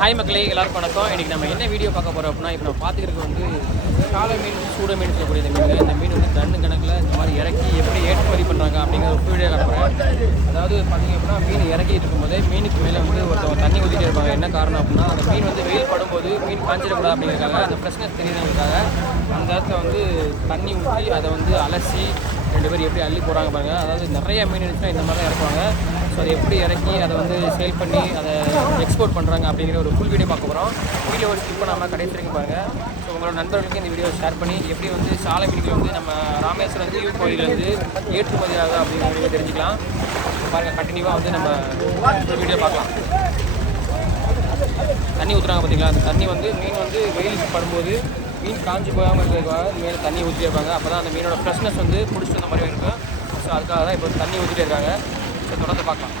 Hi மக்களே, எல்லாருக்கும் வணக்கம். இன்றைக்கி நம்ம என்ன வீடியோ பார்க்க போகிறோம் அப்படின்னா, இப்போ நம்ம பார்த்துக்கிறது வந்து காலை மீன், சூட மீன் சொல்லக்கூடிய இந்த மீன். இந்த மீன் வந்து டன் கணக்கில் இந்த மாதிரி இறக்கி எப்படி ஏற்றுமதி பண்ணுறாங்க அப்படிங்கிற ஒரு வீடியோ காட்டுறேன். அதாவது பார்த்திங்க அப்படின்னா, மீன் இறக்கிட்டு இருக்கும்போதே மீனுக்கு மேலே வந்து ஒருத்தவங்க தண்ணி ஊற்றிட்டே இருப்பாங்க. என்ன காரணம் அப்படின்னா, அந்த மீன் வந்து வெயில் படும்போது மீன் காஞ்சிடக்கூடாது அப்படிங்கிறதுக்காக, அந்த ஃப்ரெஷ்னஸ் தெரியறதுக்காக அந்த இடத்துல வந்து தண்ணி ஊற்றி அதை வந்து அலசி 2 பேர் எப்படி அள்ளி போகிறாங்க பாருங்கள். அதாவது நிறைய மீன் இருந்துச்சுன்னா இந்த மாதிரி தான் இறக்குவாங்க. ஸோ அதை எப்படி இறக்கி அதை வந்து சேல் பண்ணி அதை எக்ஸ்போர்ட் பண்ணுறாங்க அப்படிங்கிற ஒரு ஃபுல் வீடியோ பார்க்க போகிறோம். வீடியோ ஒரு ஸ்கிப் பண்ணாமல் கடைசி வரைக்கும் பாருங்கள். ஸோ உங்களோட நண்பர்களுக்கு இந்த வீடியோ ஷேர் பண்ணி எப்படி வந்து சாலை மீன்கள் வந்து நம்ம ராமேஸ்வரம் தீவு கோயிலேருந்து ஏற்றுமதி ஆகுது அப்படிங்கிறத தெரிஞ்சுக்கலாம். பாருங்கள், கண்டினியூவாக வந்து நம்ம வீடியோ பார்க்கலாம். தண்ணி ஊற்றுறாங்க பார்த்தீங்களா? அந்த தண்ணி வந்து மீன் வந்து வெயிலுக்கு படும்போது மீன் காஞ்சி போகாமல் இருக்கிறதுக்காக மேலே தண்ணி ஊற்றிட்டே இருப்பாங்க. அப்போ தான் அந்த மீனோட ஃப்ரெஷ்னஸ் வந்து பிடிச்சிட்டு வந்த மாதிரி இருக்கும். ஸோ அதுக்காக தான் இப்போ தண்ணி ஊற்றிட்டே இருக்காங்க. ஸோ தொடர்ந்து பார்க்கலாம்.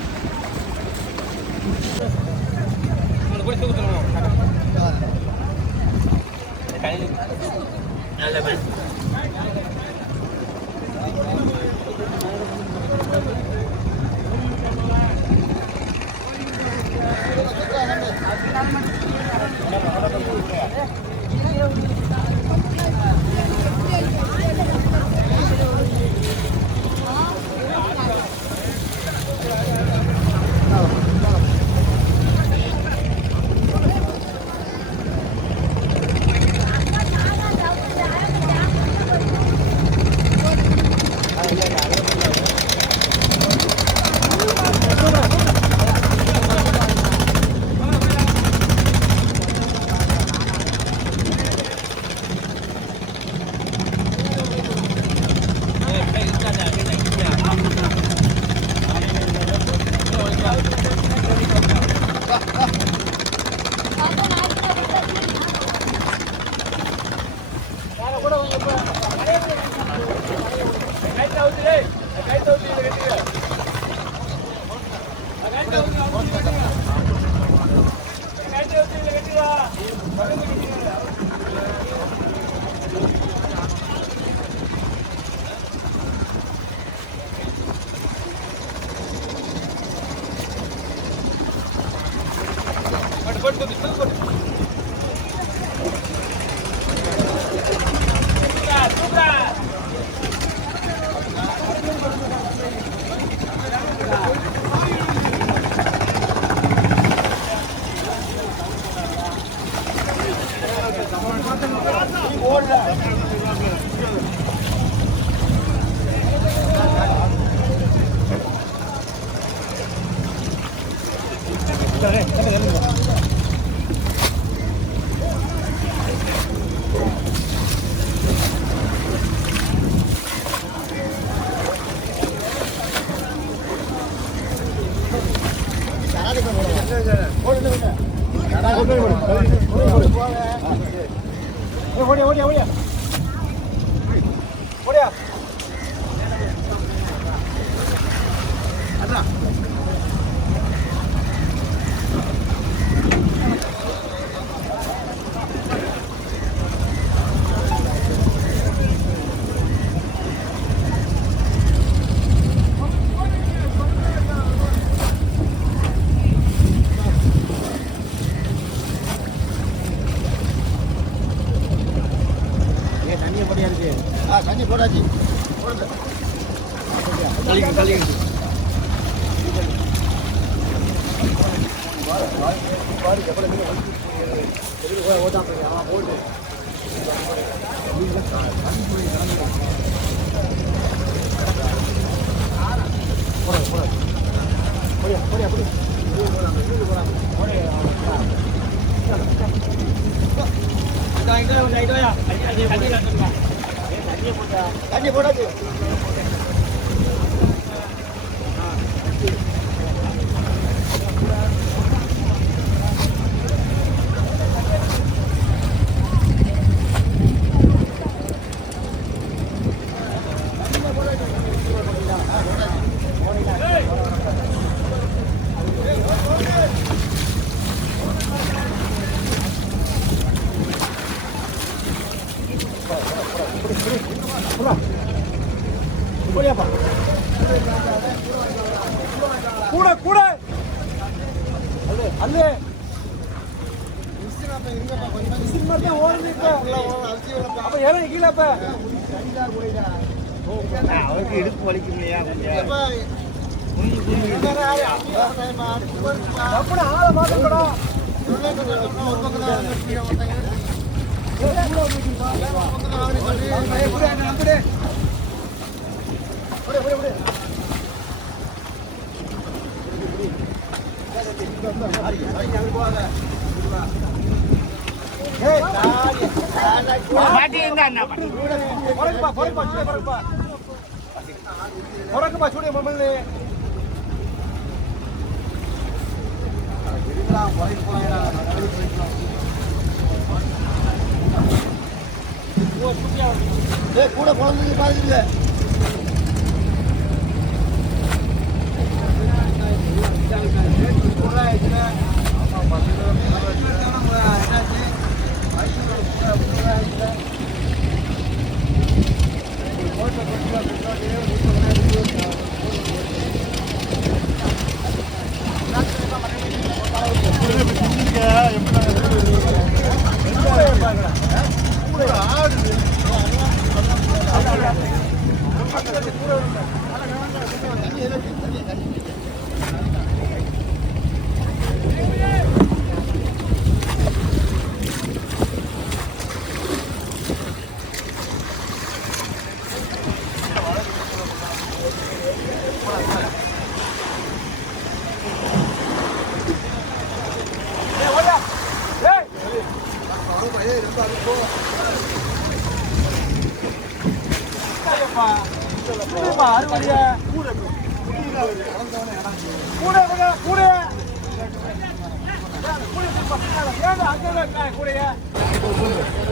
தண்ணி போடாச்சு தண்ணி போடாச்சு. கூட கூட அல்ல அவருக்கு இடுப்பு வலிக்கும் இல்லையா கொஞ்சம் கூட குழந்தைங்க பாதிக்கல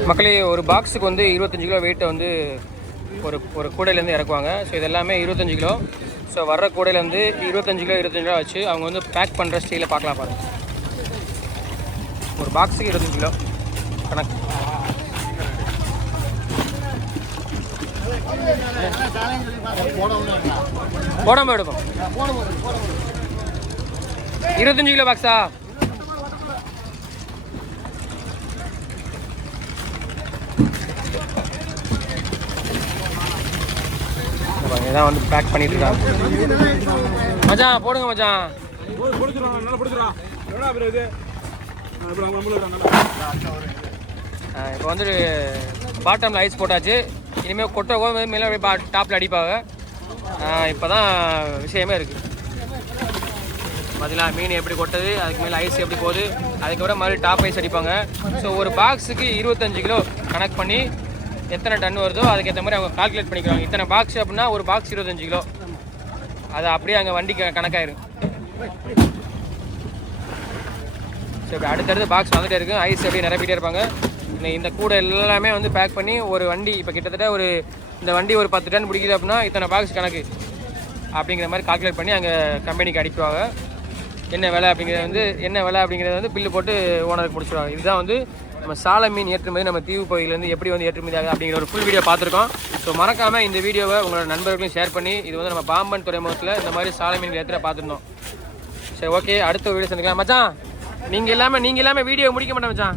மக்களே ஒரு பாக்ஸுக்கு வந்து 25 கிலோ வெயிட்டை வந்து ஒரு கூடையிலேருந்து இறக்குவாங்க. ஸோ இது எல்லாமே 25 கிலோ. ஸோ வர்ற கூடையில் வந்து 25 கிலோ வச்சு அவங்க வந்து பேக் பண்ணுற ஸ்டைலை பார்க்கலாம் பாருங்க. ஒரு பாக்ஸுக்கு 25 கிலோ கணக்கு. போடாமல் எடுக்கும் 25 கிலோ பாக்ஸா? இதான் வந்து பேக் பண்ணிட்டு இருக்காங்க. மச்சான் போடுங்க மச்சான். இப்போ வந்து பாட்டமில் ஐஸ் போட்டாச்சு. இனிமேல் கொட்டை மேலே அப்படியே டாப்பில் அடிப்பாங்க. இப்போ தான் விஷயமே இருக்குது. பார்த்தீங்களா மீன் எப்படி கொட்டது, அதுக்கு மேலே ஐஸ் எப்படி போகுது, அதுக்கப்புறம் மறுபடியும் டாப் ஐஸ் அடிப்பாங்க. ஸோ ஒரு பாக்ஸுக்கு 25 கிலோ கணக்கு பண்ணி எத்தனை டன் வருதோ அதுக்கேற்ற மாதிரி அவங்க கால்குலேட் பண்ணிக்கிறாங்க. இத்தனை பாக்ஸ் அப்படின்னா ஒரு பாக்ஸ் 25 கிலோ. அது அப்படியே அங்கே வண்டிக்கு கணக்காயிரும். ஸோ இப்படி அடுத்தடுத்து பாக்ஸ் வந்துகிட்டே இருக்குது. ஐஸ் அப்படியே நிரப்பிட்டே இருப்பாங்க. இந்த கூடை எல்லாமே வந்து பேக் பண்ணி ஒரு வண்டி இப்போ கிட்டத்தட்ட இந்த வண்டி ஒரு 10 டன் பிடிக்குது அப்படின்னா இத்தனை பாக்ஸ் கணக்கு அப்படிங்கிற மாதிரி கால்குலேட் பண்ணி அங்கே கம்பெனிக்கு அனுப்பிடுவாங்க. என்ன விலை அப்படிங்கிறத வந்து பில்லு போட்டு ஓனருக்கு முடிச்சுடுவாங்க. இதுதான் வந்து நம்ம சாலை மீன் ஏற்றுமதி நம்ம தீவு பகுதியிலேருந்து எப்படி வந்து ஏற்றுமதி ஆகுது அப்படிங்கிற ஒரு ஃபுல் வீடியோ பார்த்துருக்கோம். ஸோ மறக்காமல் இந்த வீடியோவை உங்களோட நண்பர்களையும் ஷேர் பண்ணி இது வந்து நம்ம பாம்பன் துறைமுகத்தில் இந்த மாதிரி சாலை மீன் ஏற்றுற பார்த்துருந்தோம். சரி ஓகே, அடுத்த வீடியோ சந்திக்கலாம். மச்சான் நீங்கள் எல்லாமே வீடியோ முடிக்க மாட்டேன் மச்சான்.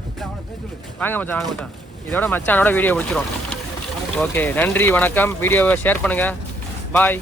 வாங்க மச்சான். இதோட மச்சானோட வீடியோ முடிச்சிடும். ஓகே, நன்றி, வணக்கம். வீடியோவை ஷேர் பண்ணுங்கள். பாய்.